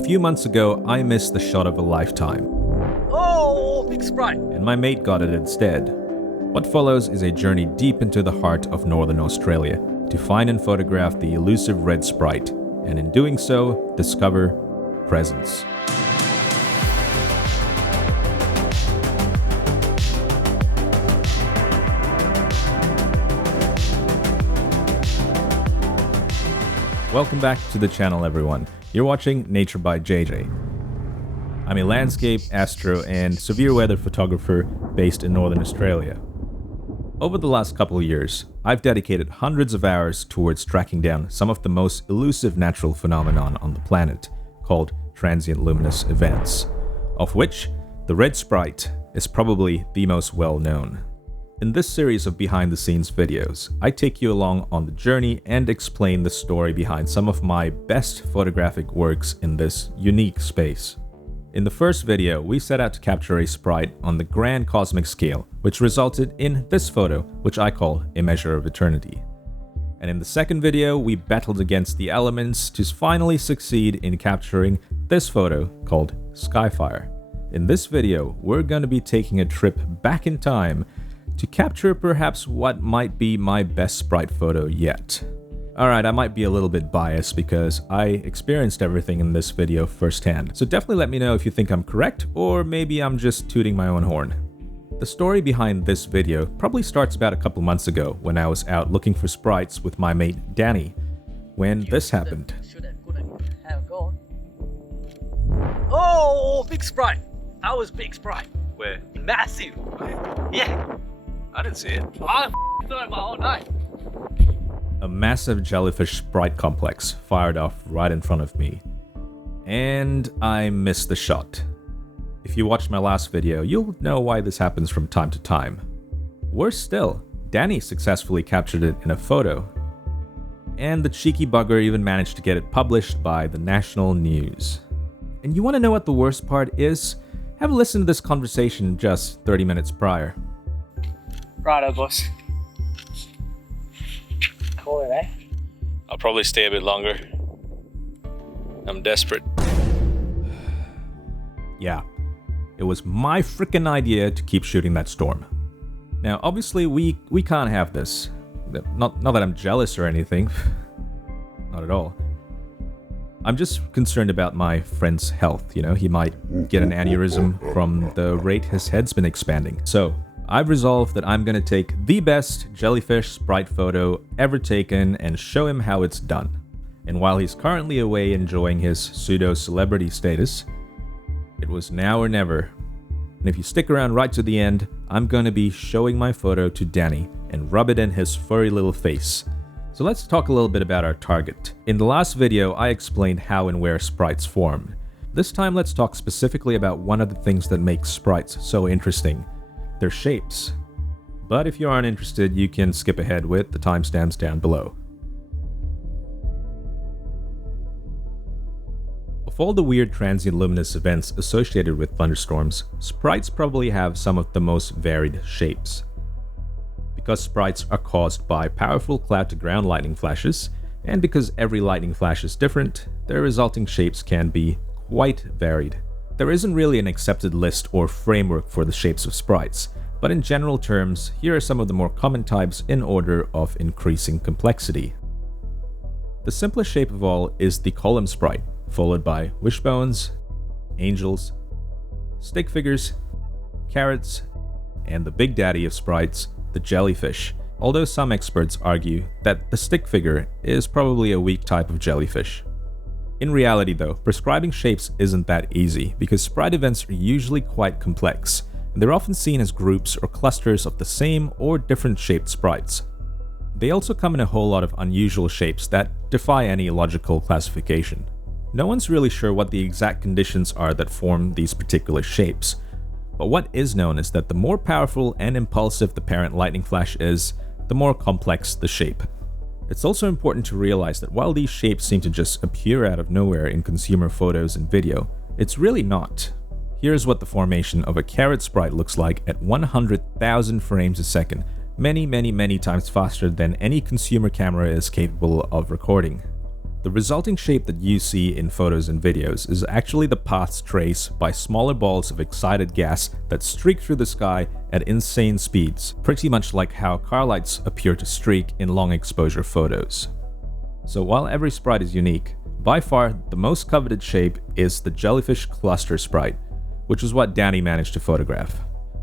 A few months ago, I missed the shot of a lifetime. Oh, big Sprite! And my mate got it instead. What follows is a journey deep into the heart of northern Australia to find and photograph the elusive red sprite, and in doing so, discover presence. Welcome back to the channel, everyone. You're watching Nature by JJ. I'm a landscape, astro, and severe weather photographer based in Northern Australia. Over the last couple of years, I've dedicated hundreds of hours towards tracking down some of the most elusive natural phenomenon on the planet, called transient luminous events, of which the red sprite is probably the most well-known. In this series of behind-the-scenes videos, I take you along on the journey and explain the story behind some of my best photographic works in this unique space. In the first video, we set out to capture a sprite on the grand cosmic scale, which resulted in this photo, which I call a measure of eternity. And in the second video, we battled against the elements to finally succeed in capturing this photo called Skyfire. In this video, we're going to be taking a trip back in time to capture perhaps what might be my best sprite photo yet. Alright, I might be a little bit biased because I experienced everything in this video firsthand, so definitely let me know if you think I'm correct, or maybe I'm just tooting my own horn. The story behind this video probably starts about a couple months ago when I was out looking for sprites with my mate Danny, when this happened. Oh, big Sprite! That was big Sprite. Where? Massive! Yeah! I didn't see it. I thought about all night. A massive jellyfish sprite complex fired off right in front of me, and I missed the shot. If you watched my last video, you'll know why this happens from time to time. Worse still, Danny successfully captured it in a photo, and the cheeky bugger even managed to get it published by the national news. And you want to know what the worst part is? Have a listen to this conversation just 30 minutes prior. Righto, boss. Call it, eh? I'll probably stay a bit longer. I'm desperate. Yeah, it was my frickin' idea to keep shooting that storm. Now, obviously, we can't have this. Not that I'm jealous or anything. Not at all. I'm just concerned about my friend's health, you know? He might get an aneurysm from the rate his head's been expanding. So, I've resolved that I'm gonna take the best jellyfish sprite photo ever taken and show him how it's done. And while he's currently away enjoying his pseudo-celebrity status, it was now or never. And if you stick around right to the end, I'm gonna be showing my photo to Danny and rub it in his furry little face. So let's talk a little bit about our target. In the last video, I explained how and where sprites form. This time, let's talk specifically about one of the things that makes sprites so interesting: their shapes. But if you aren't interested, you can skip ahead with the timestamps down below. Of all the weird transient luminous events associated with thunderstorms, sprites probably have some of the most varied shapes. Because sprites are caused by powerful cloud-to-ground lightning flashes, and because every lightning flash is different, their resulting shapes can be quite varied. There isn't really an accepted list or framework for the shapes of sprites, but in general terms, here are some of the more common types in order of increasing complexity. The simplest shape of all is the column sprite, followed by wishbones, angels, stick figures, carrots, and the big daddy of sprites, the jellyfish, although some experts argue that the stick figure is probably a weak type of jellyfish. In reality though, prescribing shapes isn't that easy because sprite events are usually quite complex, and they're often seen as groups or clusters of the same or different shaped sprites. They also come in a whole lot of unusual shapes that defy any logical classification. No one's really sure what the exact conditions are that form these particular shapes, but what is known is that the more powerful and impulsive the parent lightning flash is, the more complex the shape. It's also important to realize that while these shapes seem to just appear out of nowhere in consumer photos and video, it's really not. Here's what the formation of a carrot sprite looks like at 100,000 frames a second, many times faster than any consumer camera is capable of recording. The resulting shape that you see in photos and videos is actually the paths traced by smaller balls of excited gas that streak through the sky at insane speeds, pretty much like how car lights appear to streak in long exposure photos. So while every sprite is unique, by far the most coveted shape is the Jellyfish Cluster Sprite, which is what Danny managed to photograph.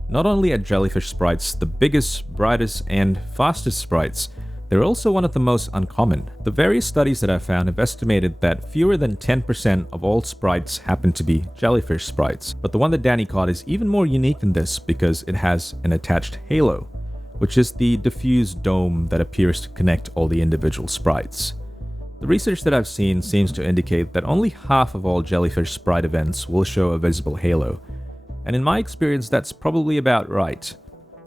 Not only are jellyfish sprites the biggest, brightest, and fastest sprites, they're also one of the most uncommon. The various studies that I've found have estimated that fewer than 10% of all sprites happen to be jellyfish sprites, but the one that Danny caught is even more unique than this because it has an attached halo, which is the diffused dome that appears to connect all the individual sprites. The research that I've seen seems to indicate that only half of all jellyfish sprite events will show a visible halo, and in my experience that's probably about right.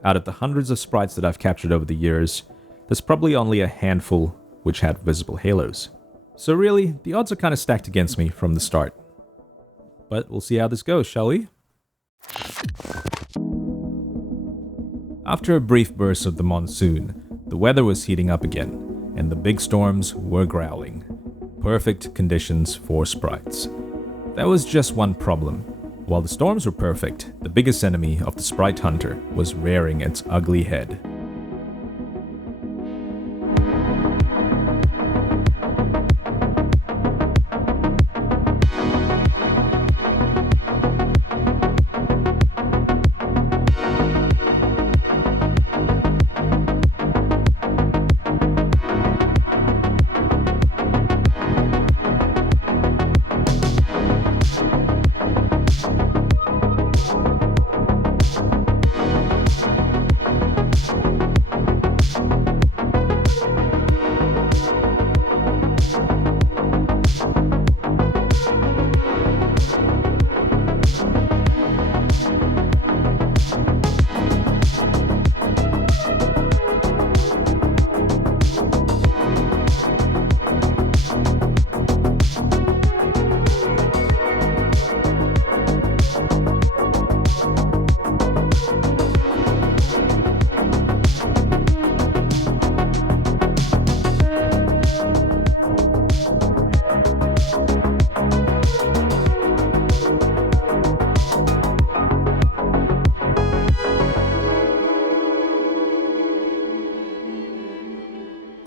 Out of the hundreds of sprites that I've captured over the years, there's probably only a handful which had visible halos. So really, the odds are kind of stacked against me from the start. But we'll see how this goes, shall we? After a brief burst of the monsoon, the weather was heating up again, and the big storms were growling. Perfect conditions for sprites. There was just one problem. While the storms were perfect, the biggest enemy of the sprite hunter was rearing its ugly head.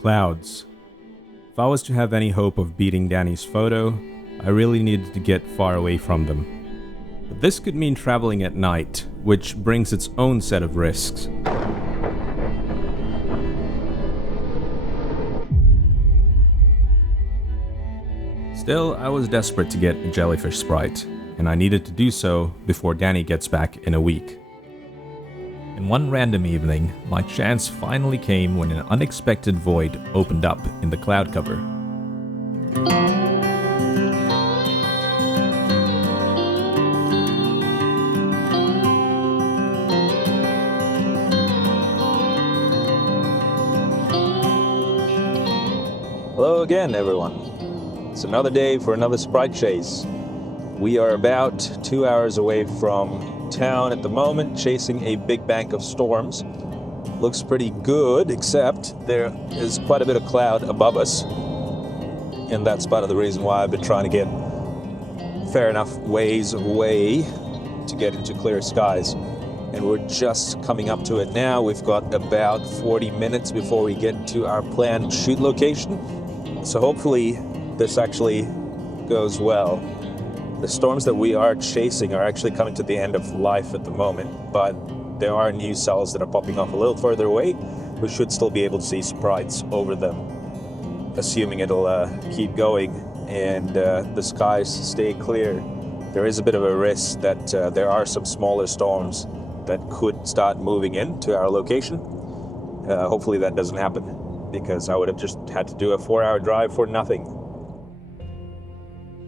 Clouds. If I was to have any hope of beating Danny's photo, I really needed to get far away from them. But this could mean traveling at night, which brings its own set of risks. Still, I was desperate to get a jellyfish sprite, and I needed to do so before Danny gets back in a week. And one random evening, my chance finally came when an unexpected void opened up in the cloud cover. Hello again, everyone. It's another day for another sprite chase. We are about 2 hours away from town at the moment, chasing a big bank of storms. Looks pretty good, except there is quite a bit of cloud above us. And that's part of the reason why I've been trying to get fair enough ways away to get into clear skies. And we're just coming up to it now. We've got about 40 minutes before we get to our planned shoot location. So hopefully this actually goes well. The storms that we are chasing are actually coming to the end of life at the moment, but there are new cells that are popping off a little further away. We should still be able to see sprites over them, assuming it'll keep going and the skies stay clear. There is a bit of a risk that there are some smaller storms that could start moving into our location. Hopefully that doesn't happen, because I would have just had to do a 4-hour drive for nothing.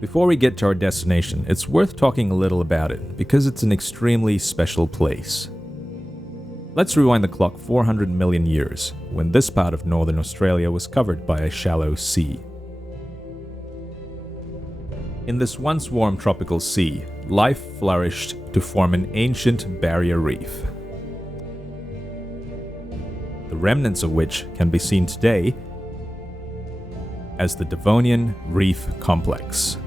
Before we get to our destination, it's worth talking a little about it, because it's an extremely special place. Let's rewind the clock 400 million years, when this part of northern Australia was covered by a shallow sea. In this once warm tropical sea, life flourished to form an ancient barrier reef. The remnants of which can be seen today as the Devonian Reef Complex.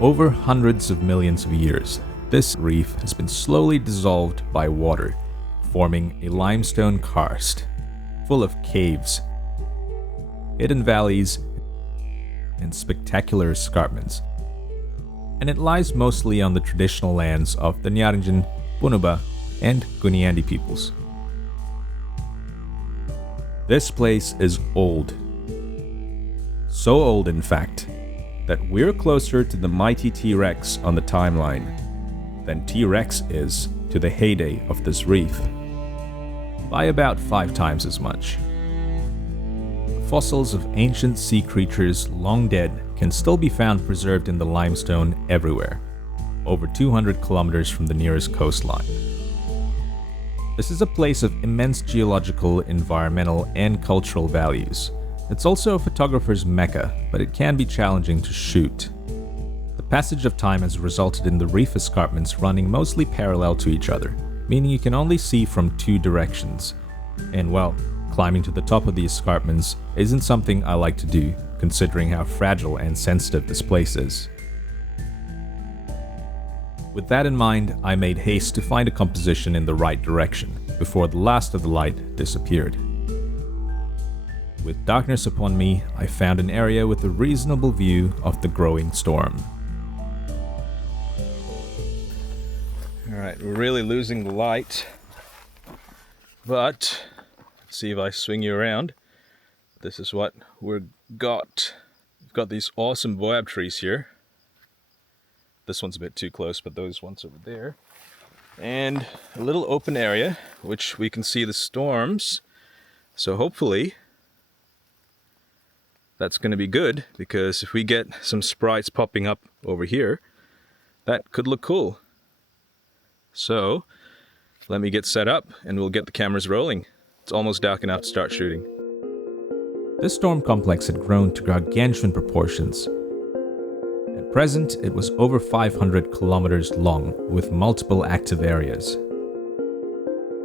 Over hundreds of millions of years, this reef has been slowly dissolved by water, forming a limestone karst, full of caves, hidden valleys, and spectacular escarpments. And it lies mostly on the traditional lands of the Nyarinjan, Bunuba, and Guniandi peoples. This place is old. So old, in fact, that we're closer to the mighty T-Rex on the timeline than T-Rex is to the heyday of this reef, by about 5 times as much. Fossils of ancient sea creatures long dead can still be found preserved in the limestone everywhere, over 200 kilometers from the nearest coastline. This is a place of immense geological, environmental, and cultural values. It's also a photographer's mecca, but it can be challenging to shoot. The passage of time has resulted in the reef escarpments running mostly parallel to each other, meaning you can only see from 2 directions. And well, climbing to the top of the escarpments isn't something I like to do, considering how fragile and sensitive this place is. With that in mind, I made haste to find a composition in the right direction, before the last of the light disappeared. With darkness upon me, I found an area with a reasonable view of the growing storm. Alright, we're really losing the light. But, let's see if I swing you around. This is what we've got. We've got these awesome boab trees here. This one's a bit too close, but those ones over there. And a little open area, which we can see the storms. So hopefully that's going to be good, because if we get some sprites popping up over here, that could look cool. So, let me get set up and we'll get the cameras rolling. It's almost dark enough to start shooting. This storm complex had grown to gargantuan proportions. At present, it was over 500 kilometers long, with multiple active areas.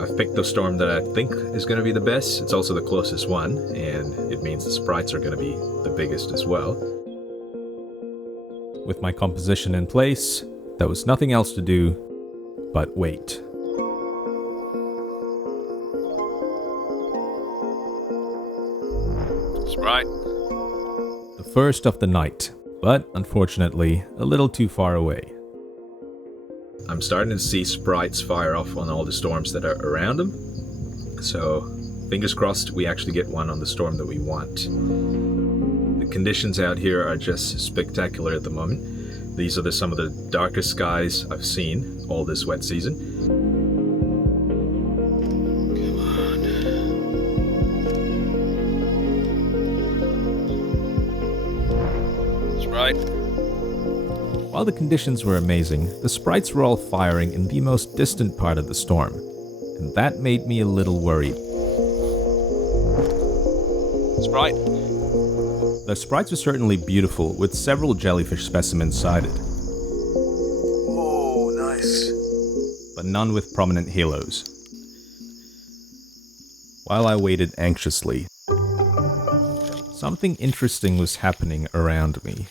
I've picked the storm that I think is going to be the best. It's also the closest one, and it means the sprites are going to be the biggest as well. With my composition in place, there was nothing else to do but wait. Sprite. The first of the night, but unfortunately a little too far away. I'm starting to see sprites fire off on all the storms that are around them. So, fingers crossed we actually get one on the storm that we want. The conditions out here are just spectacular at the moment. These are some of the darkest skies I've seen all this wet season. Come on. Sprite. While the conditions were amazing, the sprites were all firing in the most distant part of the storm, and that made me a little worried. Sprite. The sprites were certainly beautiful, with several jellyfish specimens sighted. Oh, nice. But none with prominent halos. While I waited anxiously, something interesting was happening around me.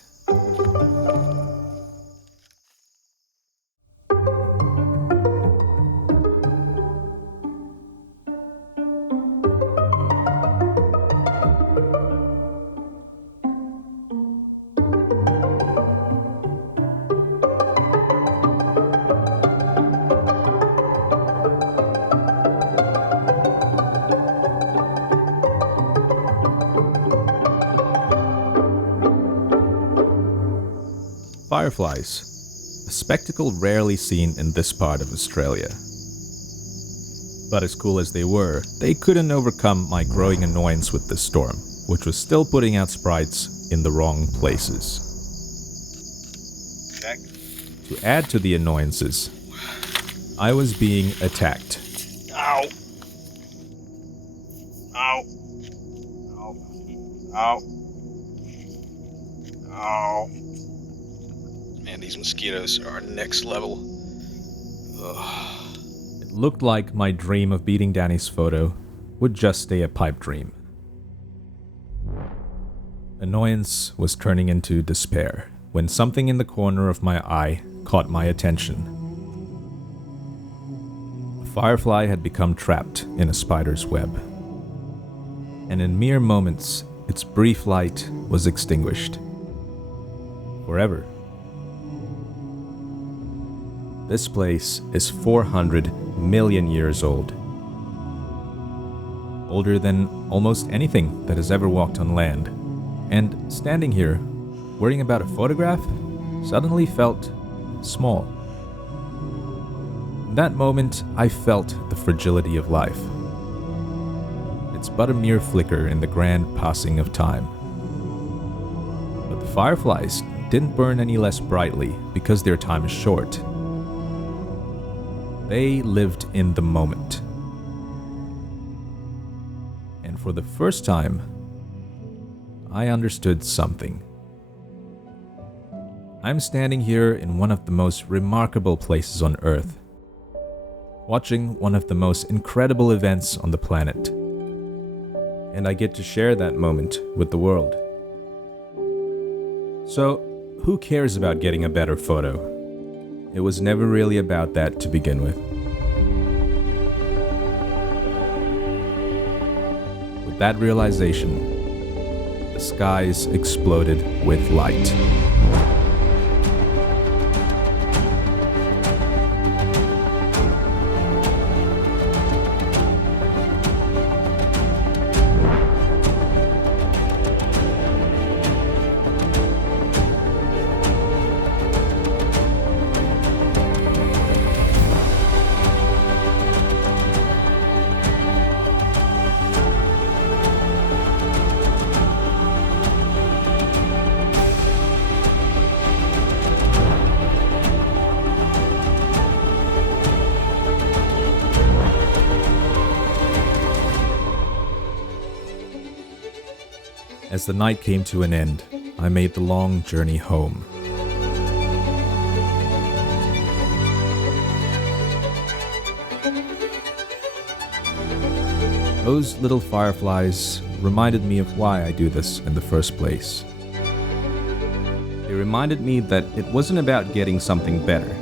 fireflies, a spectacle rarely seen in this part of Australia. But as cool as they were, they couldn't overcome my growing annoyance with this storm, which was still putting out sprites in the wrong places. Check. To add to the annoyances, I was being attacked. Ow. Ow. Ow. Ow. Ow. Man, these mosquitoes are next level. Ugh. It looked like my dream of beating Danny's photo would just stay a pipe dream. Annoyance was turning into despair when something in the corner of my eye caught my attention. A firefly had become trapped in a spider's web, and in mere moments, its brief light was extinguished. Forever. This place is 400 million years old. Older than almost anything that has ever walked on land. And standing here, worrying about a photograph, suddenly felt small. In that moment, I felt the fragility of life. It's but a mere flicker in the grand passing of time. But the fireflies didn't burn any less brightly because their time is short. They lived in the moment. And for the first time, I understood something. I'm standing here in one of the most remarkable places on Earth, watching one of the most incredible events on the planet. And I get to share that moment with the world. So, who cares about getting a better photo? It was never really about that to begin with. With that realization, the skies exploded with light. As the night came to an end, I made the long journey home. Those little fireflies reminded me of why I do this in the first place. They reminded me that it wasn't about getting something better.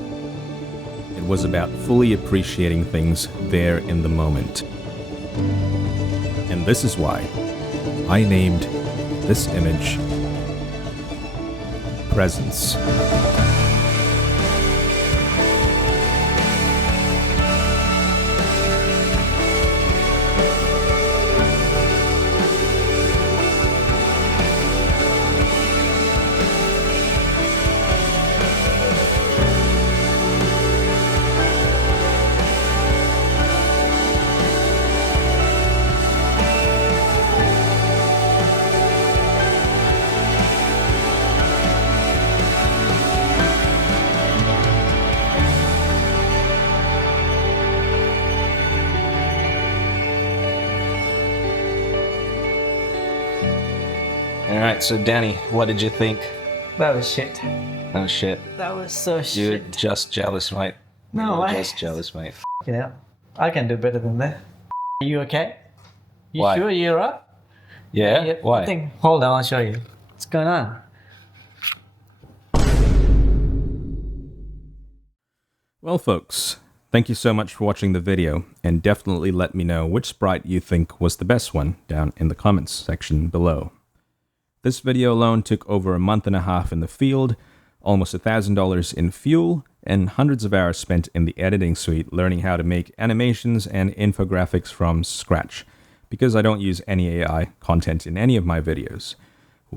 It was about fully appreciating things there in the moment. And this is why I named this image Presence. Alright, so Danny, what did you think? That was shit. Oh shit. That was so You're shit. just jealous, mate. No, You're I... just jealous, mate. Yeah, I can do better than that. Are you okay? You Why? sure you're up? Yeah? Why? Hold on, I'll show you. What's going on? Well, folks, thank you so much for watching the video, and definitely let me know which sprite you think was the best one down in the comments section below. This video alone took over a month and a half in the field, almost $1,000 in fuel, and hundreds of hours spent in the editing suite learning how to make animations and infographics from scratch, because I don't use any AI content in any of my videos,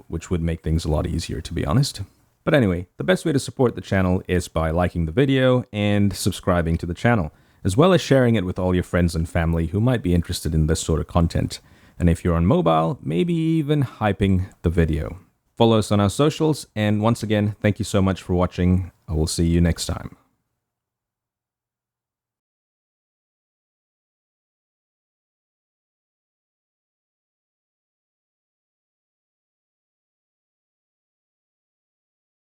which would make things a lot easier, to be honest. But anyway, the best way to support the channel is by liking the video and subscribing to the channel, as well as sharing it with all your friends and family who might be interested in this sort of content. And if you're on mobile, maybe even hyping the video. Follow us on our socials, and once again, thank you so much for watching. I will see you next time.